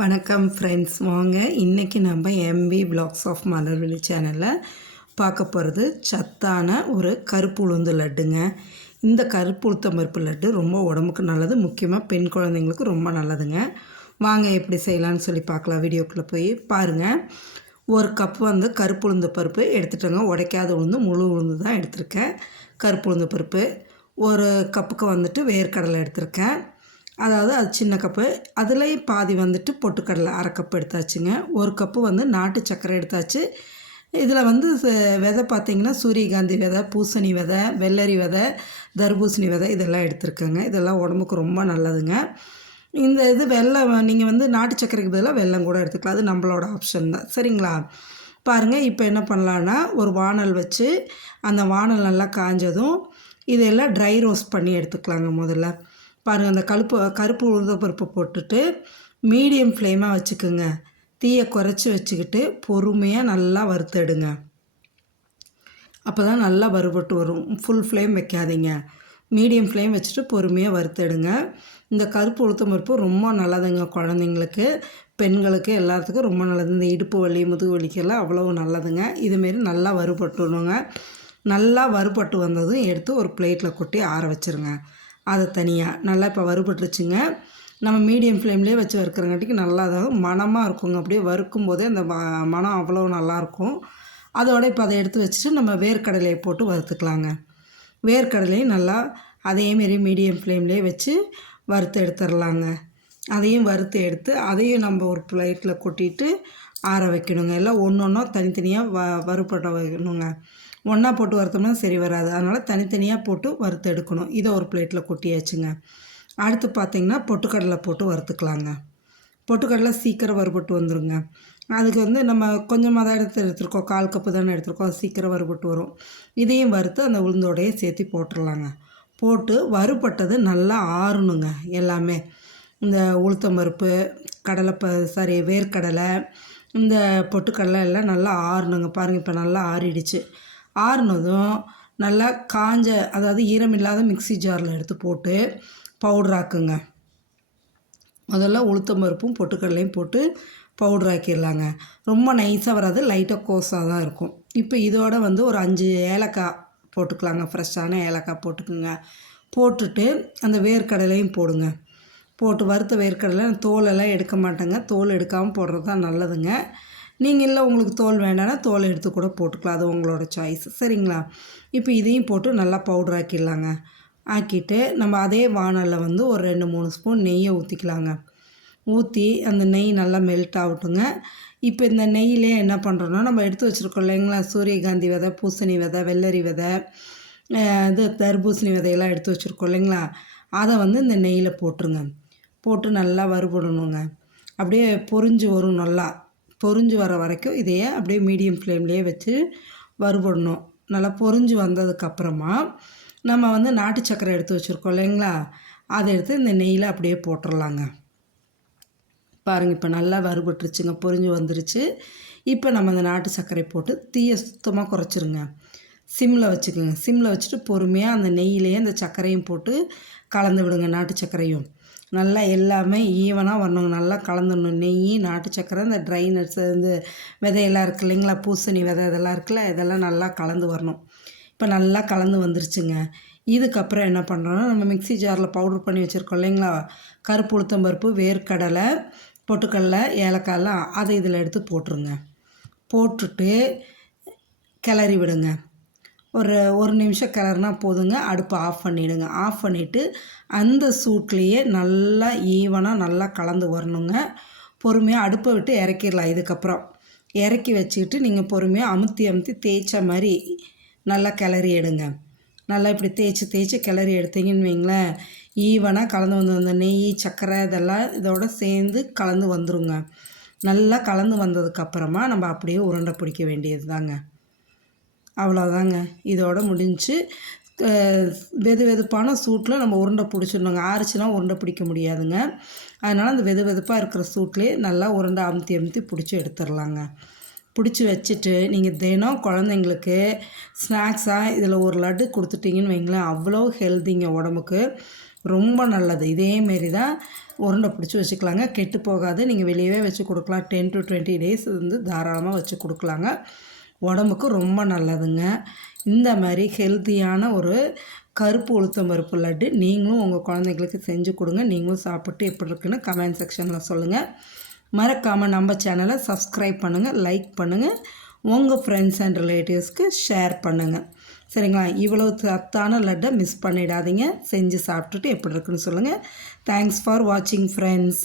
வணக்கம் ஃப்ரெண்ட்ஸ், வாங்க இன்றைக்கி நம்ம எம்பி பிளாக்ஸ் ஆஃப் மலர்விழி சேனலில் பார்க்க போகிறது சத்தான ஒரு கருப்பு உளுந்து லட்டுங்க. இந்த கருப்பு உளுத்தம் பருப்பு லட்டு ரொம்ப உடம்புக்கு நல்லது, முக்கியமாக பெண் குழந்தைங்களுக்கு ரொம்ப நல்லதுங்க. வாங்க எப்படி செய்யலான்னு சொல்லி பார்க்கலாம். வீடியோக்குள்ளே போய் பாருங்கள். ஒரு கப் கருப்பு உளுந்து பருப்பு எடுத்துட்டேங்க. உடைக்காத உளுந்து, முழு உளுந்து தான் எடுத்திருக்கேன். கருப்பு உளுந்து பருப்பு ஒரு கப்புக்கு வேர்க்கடலை எடுத்திருக்கேன். அதாவது அது சின்ன கப்பு. அதுலேயும் பாதி பொட்டுக்கடலை அரை கப்பு எடுத்தாச்சுங்க. ஒரு கப்பு நாட்டு சர்க்கரை எடுத்தாச்சு. இதில் விதை பார்த்திங்கன்னா சூரியகாந்தி விதை, பூசணி விதை, வெள்ளரி விதை, தர்பூசணி விதை இதெல்லாம் எடுத்துருக்கேங்க. இதெல்லாம் உடம்புக்கு ரொம்ப நல்லதுங்க. இந்த வெல்லம் நீங்கள் நாட்டு சர்க்கரைக்கு பதிலாக வெல்லம் கூட எடுத்துக்கலாம். அது நம்மளோட ஆப்ஷன் தான். சரிங்களா? பாருங்கள், இப்போ என்ன பண்ணலான்னா ஒரு வானல் வச்சு அந்த வானல் நல்லா காஞ்சதும் இதெல்லாம் ட்ரை ரோஸ்ட் பண்ணி எடுத்துக்கலாங்க. முதல்ல பாருங்கள், அந்த கருப்பு உளுந்த பருப்பு போட்டுட்டு மீடியம் ஃப்ளேமாக வச்சுக்கோங்க. தீயை குறைச்சி வச்சுக்கிட்டு பொறுமையாக நல்லா வறுத்தெடுங்க. அப்போ தான் நல்லா வறுபட்டு வரும். ஃபுல் ஃப்ளேம் வைக்காதீங்க, மீடியம் ஃப்ளேம் வச்சுட்டு பொறுமையாக வறுத்தெடுங்க. இந்த கருப்பு உளுத்தம் பருப்பு ரொம்ப நல்லதுங்க. குழந்தைங்களுக்கு, பெண்களுக்கு, எல்லாத்துக்கும் ரொம்ப நல்லது. இந்த இடுப்பு வலி, முதுகு வலிக்கெல்லாம் அவ்வளோ நல்லதுங்க. இதுமாரி நல்லா வறுபட்டுணுங்க. நல்லா வறுபட்டு வந்ததும் எடுத்து ஒரு பிளேட்டில் கொட்டி ஆற வச்சுருங்க. அதை தனியாக நல்லா இப்போ வறுபட்டுருச்சுங்க. நம்ம மீடியம் ஃப்ளேம்லேயே வச்சு வறுக்கிறங்காட்டிக்கு நல்லா அதாவது மணமாக இருக்குங்க. அப்படியே வறுக்கும் போதே அந்த மணம் அவ்வளோ நல்லாயிருக்கும். அதோட இப்போ அதை எடுத்து வச்சுட்டு நம்ம வேர்க்கடலையை போட்டு வறுத்துக்கலாங்க. வேர்க்கடலையும் நல்லா அதேமாரி மீடியம் ஃப்ளேம்லேயே வச்சு வறுத்து எடுத்துடலாங்க. அதையும் வறுத்து எடுத்து அதையும் நம்ம ஒரு பிளேட்டில் கொட்டிட்டு ஆற வைக்கணுங்க. எல்லாம் ஒன்று ஒன்றா தனித்தனியாக வறுபட வைக்கணுங்க. ஒன்றா போட்டு வறுத்தோம்னா சரி வராது. அதனால் தனித்தனியாக போட்டு வறுத்து எடுக்கணும். இதை ஒரு பிளேட்டில் கொட்டியாச்சுங்க. அடுத்து பார்த்திங்கன்னா பொட்டுக்கடலை போட்டு வறுத்துக்கலாங்க. பொட்டுக்கடலை சீக்கிரம் வறுபட்டு வந்துடுங்க. அதுக்கு நம்ம கொஞ்சமாக தான் எடுத்துருக்கோம். 1/4 கப்பு தானே எடுத்துருக்கோம். அது சீக்கிரம் வறுபட்டு வரும். இதையும் வறுத்து அந்த உளுந்தோடையே சேர்த்து போட்டுடலாங்க. போட்டு வறுபட்டது நல்லா ஆறணுங்க. எல்லாமே இந்த உளுத்தம்பருப்பு, வேர்க்கடலை, இந்த பொட்டுக்கடலை எல்லாம் நல்லா ஆறணுங்க. பாருங்கள், இப்போ நல்லா ஆறிடுச்சு. ஆறுனதும் நல்லா காஞ்ச அதாவது ஈரமில்லாத மிக்ஸி ஜாரில் எடுத்து போட்டு பவுட்ராக்குங்க. முதல்ல உளுத்தம்பருப்பும் பொட்டுக்கடலையும் போட்டு பவுட்ராக்கிடலாங்க. ரொம்ப நைஸாக வராது, லைட்டாக கோஸாக தான் இருக்கும். இப்போ இதோட ஒரு 5 ஏலக்காய் போட்டுக்கலாங்க. ஃப்ரெஷ்ஷான ஏலக்காய் போட்டுக்குங்க. போட்டுட்டு அந்த வேர்க்கடலையும் போடுங்க. போட்டு வறுத்த வேர்க்கடலை தோலெல்லாம் எடுக்க மாட்டேங்க. தோல் எடுக்காமல் போடுறது தான் நல்லதுங்க. நீங்கள் இல்லை உங்களுக்கு தோல் வேண்டாம்னா தோல் எடுத்து கூட போட்டுக்கலாம். அது உங்களோட சாய்ஸ். சரிங்களா? இப்போ இதையும் போட்டு நல்லா பவுடர் ஆக்கிடலாங்க. ஆக்கிட்டு நம்ம அதே வானலில் ஒரு 2-3 ஸ்பூன் நெய்யை ஊற்றிக்கலாங்க. ஊற்றி அந்த நெய் நல்லா மெல்ட் ஆகட்டுங்க. இப்போ இந்த நெய்யிலே என்ன பண்ணுறோன்னா நம்ம எடுத்து வச்சுருக்கோம் இல்லைங்களா, சூரியகாந்தி விதை, பூசணி விதை, வெள்ளரி விதை, தர்பூசணி விதையெல்லாம் எடுத்து வச்சுருக்கோம் இல்லைங்களா, அதை இந்த நெய்யில் போட்டுருங்க. போட்டு நல்லா வறுபடணுங்க. அப்படியே பொரிஞ்சு வரும். நல்லா பொரிஞ்சு வர வரைக்கும் இதையே அப்படியே மீடியம் ஃப்ளேம்லேயே வச்சு வறுபடணும். நல்லா பொரிஞ்சு வந்ததுக்கப்புறமா நம்ம நாட்டு சர்க்கரை எடுத்து வச்சுருக்கோம் இல்லைங்களா, அதை எடுத்து இந்த நெய்யில் அப்படியே போட்டுடலாங்க. பாருங்கள், இப்போ நல்லா வறுபட்டுருச்சுங்க, பொரிஞ்சு வந்துருச்சு. இப்போ நம்ம அந்த நாட்டு சர்க்கரை போட்டு தீயை சுத்தமாக குறைச்சிருங்க. சிம்மில் வச்சுக்கோங்க. சிம்மில் வச்சுட்டு பொறுமையாக அந்த நெய்யிலேயே அந்த சர்க்கரையும் போட்டு கலந்து விடுங்க. நாட்டு சர்க்கரையும் நல்லா எல்லாமே ஈவனாக வரணுங்க. நல்லா கலந்துடணும். நெய், நாட்டு சர்க்கரை, இந்த ட்ரை நட்ஸ், இந்த விதையெல்லாம் இருக்குது இல்லைங்களா, பூசணி விதை இதெல்லாம் இருக்குல்ல, இதெல்லாம் நல்லா கலந்து வரணும். இப்போ நல்லா கலந்து வந்துருச்சுங்க. இதுக்கப்புறம் என்ன பண்ணுறோன்னா நம்ம மிக்ஸி ஜாரில் பவுடர் பண்ணி வச்சுருக்கோம் இல்லைங்களா, கருப்பு உளுத்தம்பருப்பு, வேர்க்கடலை, பொட்டுக்கடலை, ஏலக்காயெல்லாம் அதை இதில் எடுத்து போட்டுருங்க. போட்டுட்டு கிளறி விடுங்க. ஒரு நிமிஷம் கிளறுனா போதுங்க. அடுப்பை ஆஃப் பண்ணிவிடுங்க. ஆஃப் பண்ணிவிட்டு அந்த சூட்லேயே நல்லா ஈவனாக நல்லா கலந்து வரணுங்க. பொறுமையாக அடுப்பை விட்டு இறக்கிடலாம். இதுக்கப்புறம் இறக்கி வச்சுக்கிட்டு நீங்கள் பொறுமையாக அமுத்தி தேய்ச்ச மாதிரி நல்லா கிளறி எடுங்க. நல்லா இப்படி தேய்ச்சி கிளறி எடுத்தீங்கன்னு வைங்களேன், ஈவனாக கலந்து வந்து அந்த நெய், சர்க்கரை இதெல்லாம் இதோட சேர்ந்து கலந்து வந்துருங்க. நல்லா கலந்து வந்ததுக்கப்புறமா நம்ம அப்படியே உருண்டை பிடிக்க வேண்டியது தாங்க. அவ்வளோதாங்க, இதோட முடிஞ்சு. வெதுவெதுப்பான சூட்டில் நம்ம உருண்டை பிடிச்சிடணுங்க. ஆறுச்சுன்னா உருண்டை பிடிக்க முடியாதுங்க. அதனால் அந்த வெதுவெதுப்பாக இருக்கிற சூட்லேயே நல்லா உருண்டை அமுத்தி பிடிச்சி எடுத்துடலாங்க. பிடிச்சி வச்சுட்டு நீங்கள் தினம் குழந்தைங்களுக்கு ஸ்நாக்ஸாக இதில் ஒரு லட்டு கொடுத்துட்டிங்கன்னு வைங்களேன், அவ்வளோ ஹெல்த்திங்க உடம்புக்கு. ரொம்ப நல்லது. இதேமாரி தான் உருண்டை பிடிச்சி வச்சுக்கலாங்க. கெட்டு போகாது. நீங்கள் வெளியவே வச்சு கொடுக்கலாம். 10 to 20 டேஸ் வந்து தாராளமாக வச்சு கொடுக்கலாங்க. உடம்புக்கு ரொம்ப நல்லதுங்க. இந்த மாதிரி ஹெல்த்தியான ஒரு கருப்பு உளுத்தம் பருப்பு லட்டு நீங்களும் உங்கள் குழந்தைங்களுக்கு செஞ்சு கொடுங்க. நீங்களும் சாப்பிட்டு எப்படி இருக்குன்னு கமெண்ட் செக்ஷனில் சொல்லுங்கள். மறக்காமல் நம்ம சேனலை சப்ஸ்கிரைப் பண்ணுங்கள், லைக் பண்ணுங்கள், உங்கள் ஃப்ரெண்ட்ஸ் அண்ட் ரிலேட்டிவ்ஸ்க்கு ஷேர் பண்ணுங்கள். சரிங்களா? இவ்வளோ சத்தான லட்டை மிஸ் பண்ணிடாதீங்க. செஞ்சு சாப்பிட்டுட்டு எப்படி இருக்குன்னு சொல்லுங்கள். தேங்க்ஸ் ஃபார் வாட்சிங் ஃப்ரெண்ட்ஸ்.